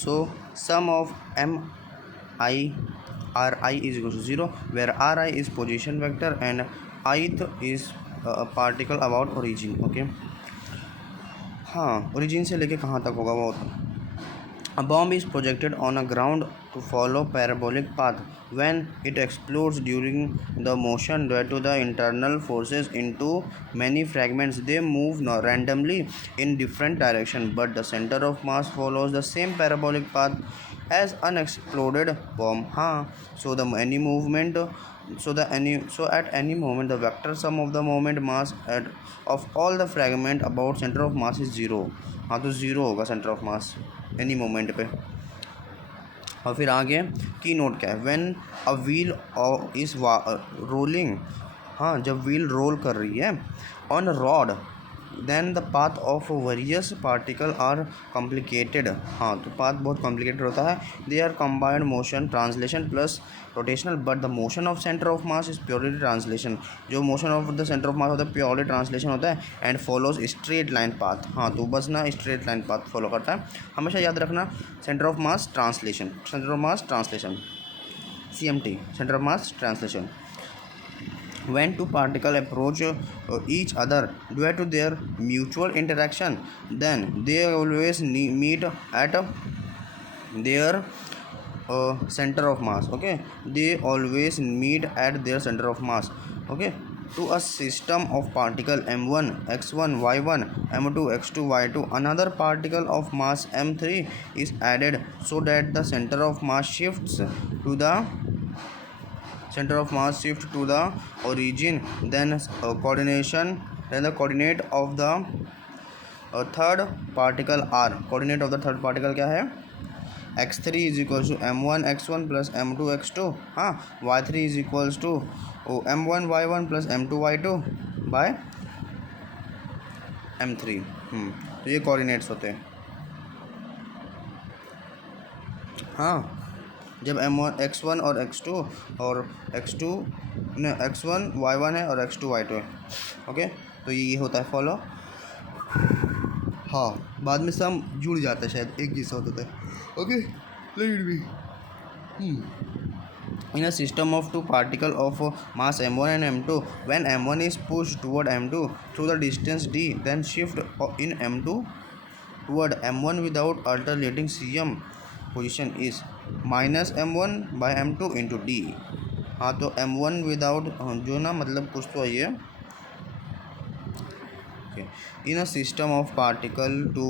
So sum of m I ri is equal to 0, where ri is position vector and ith is a particle about origin. Okay, हाँ, origin से लेके कहाँ तक होगा वो. A bomb is projected on a ground to follow parabolic path. When it explodes during the motion due to the internal forces into many fragments, they move randomly in different directions, but the center of mass follows the same parabolic path as an exploded bomb. So at any moment the vector sum of the moment mass of all the fragment about center of mass is 0. तो 0 होगा centre of mass any moment पे. और फिर आगे की note क्या है. When a wheel is rolling, जब व्हील रोल कर रही है on road, then the path of various particle are complicated. तो पाथ बहुत कॉम्प्लिकेटेड होता है. They are combined motion translation plus rotational, but the motion of centre of mass is purely translation. जो motion of the centre of mass होता है purely translation होता है and follows straight line path. तो बस ना स्ट्रेट लाइन पाथ फॉलो करता है. हमेशा याद रखना centre of mass translation, centre of mass translation, CMT, centre of mass translation. When two particles approach each other due to their mutual interaction, then they always meet at their center of mass. Okay, they always meet at their center of mass. Okay, to a system of particle m1 x1 y1 m2 x2 y2, another particle of mass m3 is added so that the center of mass shifts to the origin. Then the coordinate of the third particle r. Coordinate of the third particle क्या है. x3 is equals to m1 x1 plus m2 x2. y3 is equals to m1 y1 plus m2 y2 by m3. तो ये coordinates होते हैं. जब m1 x1 और x2 और x1 y1 है और x2 y2 है. ओके, तो ये होता है फॉलो. बाद में सम जुड़ जाता है, शायद एक जैसा होता है. Okay, let it be. In a system of two particles of mass m1 and m2, when m1 is pushed toward m2 through the distance d, then shift in m2 toward m1 without alternating cm position is minus m1 by m2 into d. तो m1 without जो ना मतलब कुछ तो है ये. In a system of particle to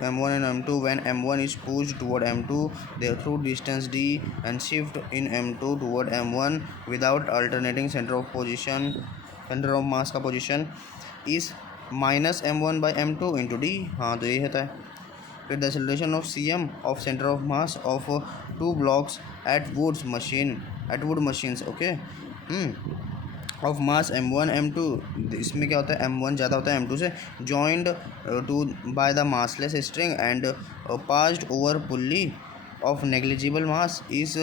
m1 and m2, when m1 is pushed toward m2 they through distance d and shift in m2 toward m1 without alternating center of mass का position is minus m1 by m2 into d. तो ये होता है. फिर the acceleration of cm of center of mass of two blocks at wood machines. Okay, of mass m1 m2, इसमें क्या होता है m1 ज़्यादा होता है m2 से, joined by the massless string and passed over pulley of negligible mass is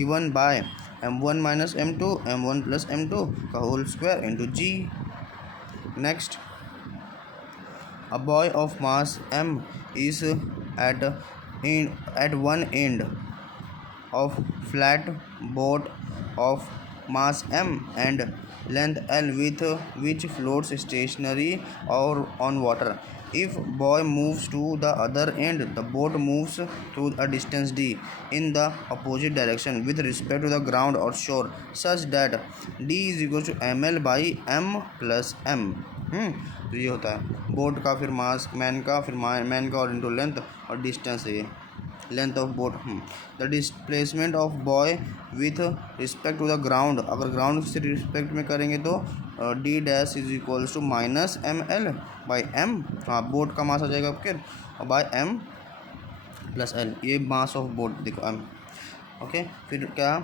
given by m1 minus m2 m1 plus m2 का whole square into g. Next, a buoy of mass m is at one end of flat boat of mass m and length l with which floats stationary or on water. If buoy moves to the other end, the boat moves through a distance d in the opposite direction with respect to the ground or shore, such that d is equal to ml by m plus m. तो ये होता है boat का, फिर मास man का, फिर man का और इंटू लेंथ और डिस्टेंस है ये length of boat. The displacement of boy with respect to the ground, अगर ग्राउंड से रिस्पेक्ट में करेंगे तो d dash is equals to minus m l by m. Boat का मास आ जाएगा फिर बाय एम प्लस एल. ये मास ऑफ बोट देखो एम. ओके, फिर क्या,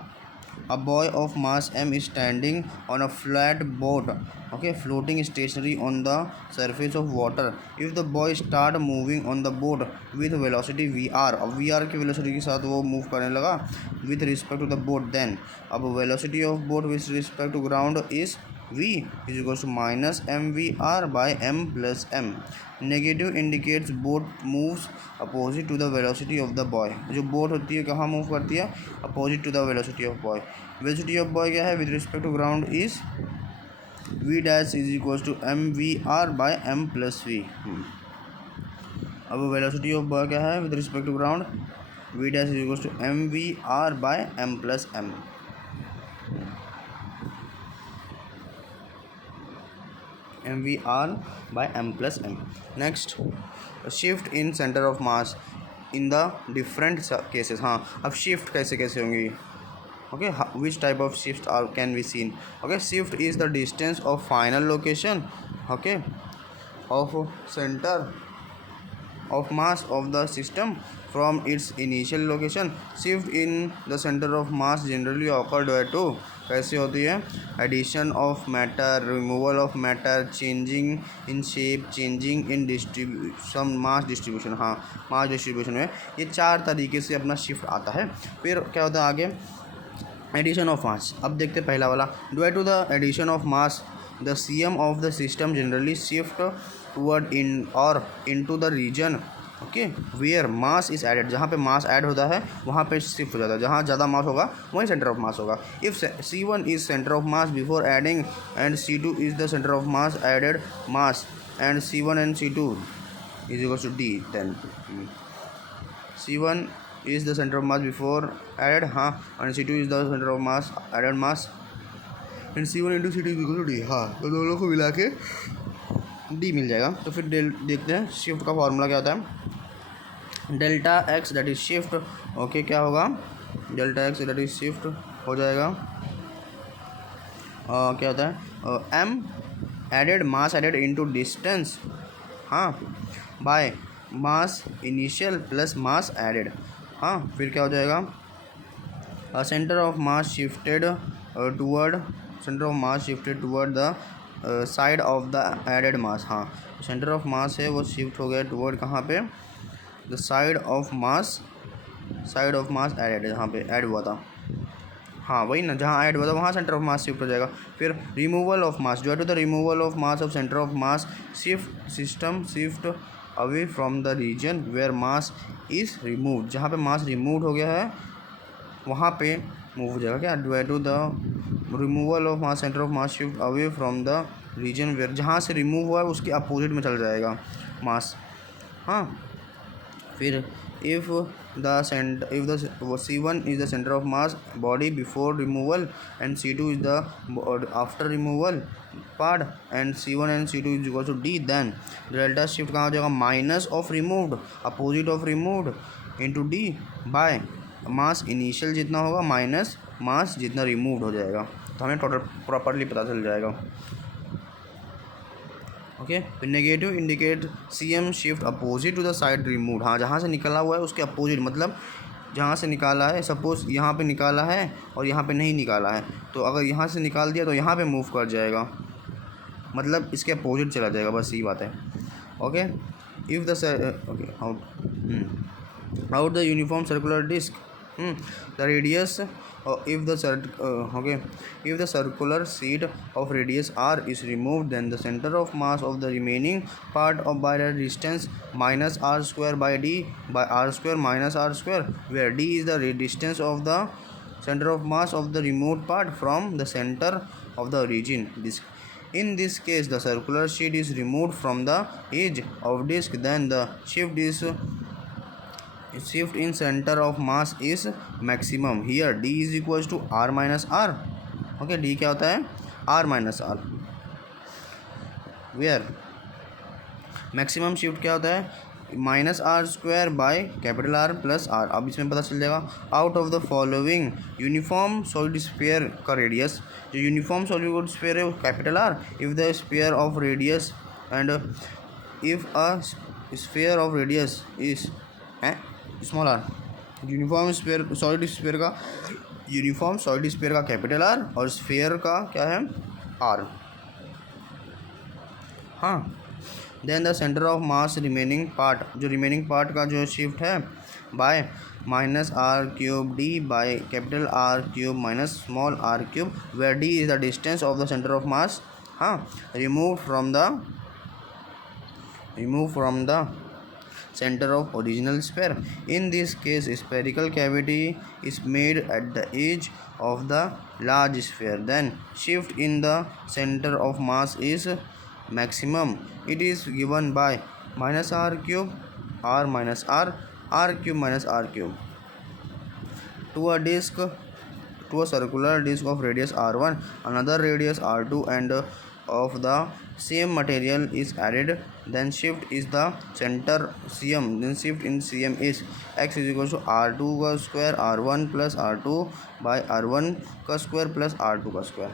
a buoy of mass m is standing on a flat boat, okay, floating stationary on the surface of water. If the buoy start moving on the boat with velocity vr, अब vr की velocity के साथ वो move करने लगा with respect to the boat, then अब velocity of boat with respect to ground is v is equals to minus mvr by m plus m. Negative indicates boat moves opposite to the velocity of the boy. जो boat होती है कहाँ move करती है? Opposite to the velocity of boy. Velocity of boy क्या है with respect to ground is v dash is equals to mvr by m plus v. अब velocity of boy क्या है with respect to ground? v dash is equals to mvr by m plus m. mvr by m plus m. Next, shift in center of mass in the different cases. हाँ, अब shift कैसे कैसे होंगी? Okay, which type of shifts are can be seen? Okay, shift is the distance of final location, okay, of center of mass of the system from its initial location. Shift in the center of mass generally occur due to कैसे होती है? Addition of matter, removal of matter, changing in shape, changing in distribution, mass distribution. हाँ, mass distribution में ये 4 तरीके से अपना shift आता है. फिर क्या होता है आगे? Addition of mass. अब देखते हैं पहला वाला. Due to the addition of mass the CM of the system generally shift toward in और into the region, okay, where mass is added. जहाँ पे मास ऐड होता है वहाँ पे शिफ्ट हो जाता है. जहाँ ज़्यादा मास होगा वहीं सेंटर ऑफ मास होगा. If C1 is centre of mass before adding and C2 is the centre of mass added mass and C1 and C2 is equals to D, then C1 is the centre of mass before added, हाँ, and C2 is the centre of mass added mass and C1 into C2 is equal to D. हाँ, तो दोनों को मिला के D मिल जाएगा. तो फिर देखते हैं शिफ्ट का फॉर्मूला क्या होता है. Delta x that is shift, okay, क्या होगा? Delta x that is shift हो जाएगा. क्या होता है? M added mass added into distance, हाँ, by mass initial plus mass added. हाँ, फिर क्या हो जाएगा? Centre of mass shifted toward, centre of mass shifted toward the side of the added mass. हाँ, सेंटर ऑफ मास है वो शिफ्ट हो गया टूवर्ड कहाँ पे? The side of mass added, जहाँ पे ऐड हुआ था. हाँ, वही ना, जहाँ ऐड हुआ था वहाँ सेंटर ऑफ मास शिफ्ट हो जाएगा. फिर removal of mass, due to the removal of mass of centre of mass system shift away from the region where mass is removed. जहाँ पे मास रिमूव हो गया है वहाँ पे मूव हो जाएगा. क्या? Due to the removal of mass centre of mass shift away from the region where, जहाँ से रिमूव हुआ है उसके अपोजिट में चल जाएगा मास. हाँ, फिर if C1 is the center of mass body before removal and C2 is the after removal part and C1 and C2 is equal to D, then delta shift कहाँ हो जाएगा? Minus of removed, opposite of removed into D bye mass initial जितना होगा minus mass जितना removed हो जाएगा. तो हमें टोटल प्रॉपरली पता चल जाएगा. ओके, फिर negative indicate CM shift opposite to the side removed. हाँ, जहाँ से निकला हुआ है उसके अपोजिट, मतलब जहाँ से निकाला है, सपोज यहाँ पे निकाला है और यहाँ पे नहीं निकाला है, तो अगर यहाँ से निकाल दिया तो यहाँ पे मूव कर जाएगा, मतलब इसके अपोजिट चला जाएगा. बस यही बात है. Okay, if the out the uniform circular disc the radius if the circular sheet of radius r is removed, then the center of mass of the remaining part of by the distance minus r square by d by r square minus r square, where d is the distance of the center of mass of the removed part from the center of the origin disk. In this case, the circular sheet is removed from the edge of disk, then the shift in center of mass is maximum. Here d is equals to r minus r. Okay, d क्या होता है? r minus r. Where maximum shift क्या होता है? Minus r square by capital R plus r. अब इसमें पता चल जाएगा. Out of the following uniform solid sphere का रेडियस, जो यूनिफॉर्म सॉलिड स्फीयर है वो capital R. If the sphere of radius and if a sphere of radius is small r. Uniform solid sphere का कैपिटल आर और sphere का क्या है? R. हाँ, then the centre of mass remaining part, जो remaining part का जो shift है by minus r cube d by capital R cube minus small r cube, where d is the distance of the centre of mass remove from the center of original sphere. In this case, spherical cavity is made at the edge of the large sphere. Then shift in the center of mass is maximum. It is given by minus r cube r minus r cube minus r cube. To a circular disc of radius r1, another radius r2 and of the same material is added, then shift is the center cm, then shift in cm is x is equal to r2 का square r1 plus r2 by r1 का square plus r2 का square.